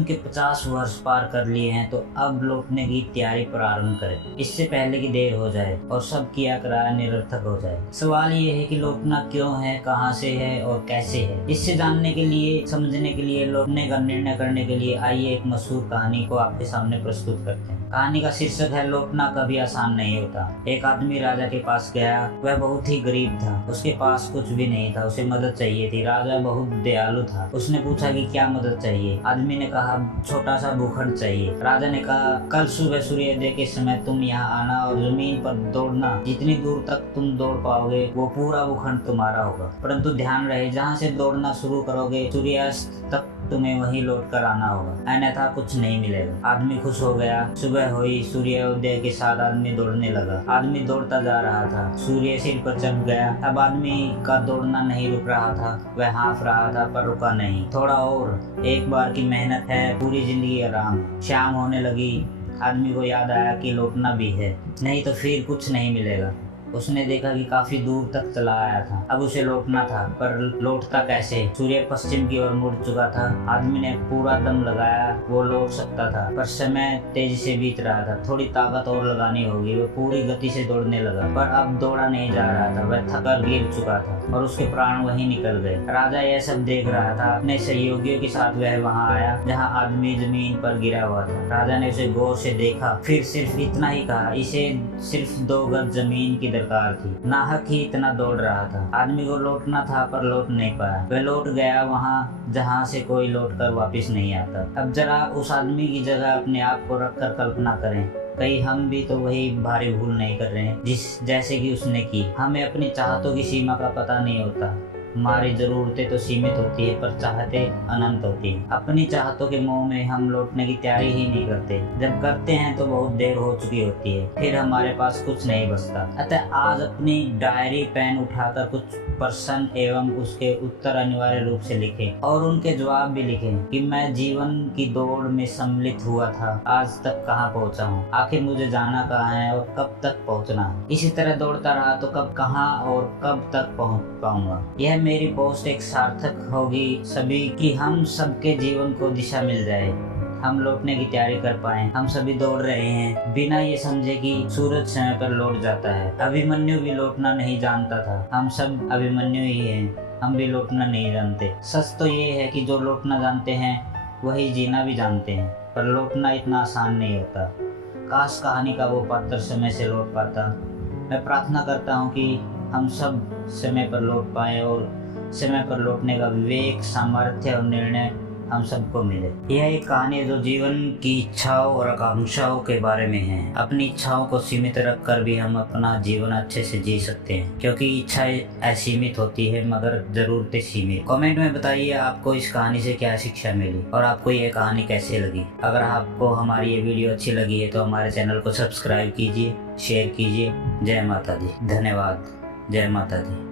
मृत्युंजय के 50 वर्ष पार कर लिए हैं, तो अब लौटने की तैयारी प्रारंभ करें, इससे पहले कि देर हो जाए और सब किया कराया निरर्थक हो जाए। सवाल ये है कि लौटना क्यों है, कहाँ से है और कैसे है। इससे जानने के लिए, समझने के लिए, लौटने का निर्णय करने के लिए आइए एक मशहूर कहानी को आपके सामने प्रस्तुत करते हैं। कहानी का शीर्षक है लौटना कभी आसान नहीं होता। एक आदमी राजा के पास गया। वह बहुत ही गरीब था, उसके पास कुछ भी नहीं था, उसे मदद चाहिए थी। राजा बहुत दयालु था, उसने पूछा कि क्या मदद चाहिए। आदमी ने कहा छोटा सा भूखंड चाहिए। राजा ने कहा कल सुबह सूर्योदय के समय तुम यहाँ आना और जमीन पर दौड़ना। जितनी दूर तक तुम दौड़ पाओगे वो पूरा भूखंड तुम्हारा होगा, परंतु ध्यान रहे जहाँ से दौड़ना शुरू करोगे सूर्यास्त तक तुम्हें वहीं लौट कर आना होगा, अन्यथा कुछ नहीं मिलेगा। आदमी खुश हो गया। सुबह हुई, सूर्योदय के साथ आदमी दौड़ने लगा। आदमी दौड़ता जा रहा था, सूर्य सिर पर चढ़ गया। अब आदमी का दौड़ना नहीं रुक रहा था, वह हाँफ रहा था पर रुका नहीं। थोड़ा और, एक बार की मेहनत है, पूरी जिंदगी आराम। शाम होने लगी, आदमी को याद आया कि लौटना भी है, नहीं तो फिर कुछ नहीं मिलेगा। उसने देखा कि काफी दूर तक चला आया था, अब उसे लौटना था, पर लौटता कैसे। सूर्य पश्चिम की ओर मुड़ चुका था। आदमी ने पूरा दम लगाया, वो लौट सकता था, पर समय तेजी से बीत रहा था। थोड़ी ताकत और लगानी होगी। वो पूरी गति से दौड़ने लगा, पर अब दौड़ा नहीं जा रहा था। वह थक कर गिर चुका था और उसके प्राण वहीं निकल गए। राजा यह सब देख रहा था। अपने सहयोगियों के साथ वह वहां आया जहाँ आदमी जमीन पर गिरा हुआ था। राजा ने उसे गौर से देखा, फिर सिर्फ इतना ही कहा, इसे सिर्फ 2 गज जमीन की दरकार थी, नाहक ही इतना दौड़ रहा था। आदमी को लौटना था पर लौट नहीं पाया। वह लौट गया वहां जहां से कोई लौट कर वापिस नहीं आता। अब जरा उस आदमी की जगह अपने आप को रख कर कल्पना करें, कहीं हम भी तो वही भारी भूल नहीं कर रहे हैं जैसे कि उसने की। हमें अपनी चाहतों की सीमा का पता नहीं होता। हमारी जरूरतें तो सीमित होती है पर चाहते अनंत होती है। अपनी चाहतों के मोह में हम लौटने की तैयारी ही नहीं करते। जब करते हैं तो बहुत देर हो चुकी होती है, फिर हमारे पास कुछ नहीं बचता। अतः आज अपनी डायरी पेन उठाकर कुछ प्रश्न एवं उसके उत्तर अनिवार्य रूप से लिखें और उनके जवाब भी लिखें कि मैं जीवन की दौड़ में सम्मिलित हुआ था, आज तक कहाँ पहुँचा हूँ, आखिर मुझे जाना कहाँ है और कब तक पहुँचना है। इसी तरह दौड़ता रहा तो कब, कहाँ और कब तक पहुँच पाऊंगा। यह मेरी पोस्ट एक सार्थक होगी सभी कि हम सबके जीवन को दिशा मिल जाए, हम लौटने की तैयारी कर पाए। हम सभी दौड़ रहे हैं बिना ये समझे कि सूरज समय पर लौट जाता है। अभिमन्यु भी लौटना नहीं जानता था। हम सब अभिमन्यु ही हैं, हम भी लौटना नहीं जानते। सच तो ये है कि जो लौटना जानते हैं वही जीना भी जानते हैं, पर लौटना इतना आसान नहीं होता। काश कहानी का वो पात्र समय से लौट पाता। मैं प्रार्थना करता हूँ कि हम सब समय पर लौट पाए और समय पर लौटने का विवेक, सामर्थ्य और निर्णय हम सबको मिले। यह एक कहानी है जो जीवन की इच्छाओं और आकांक्षाओं के बारे में है। अपनी इच्छाओं को सीमित रखकर भी हम अपना जीवन अच्छे से जी सकते हैं, क्योंकि इच्छाएं असीमित होती है मगर जरूरतें सीमित। कमेंट में बताइए आपको इस कहानी से क्या शिक्षा मिली और आपको यह कहानी कैसे लगी। अगर आपको हमारी ये वीडियो अच्छी लगी है तो हमारे चैनल को सब्सक्राइब कीजिए, शेयर कीजिए। जय माता दी। धन्यवाद। जय माता दी।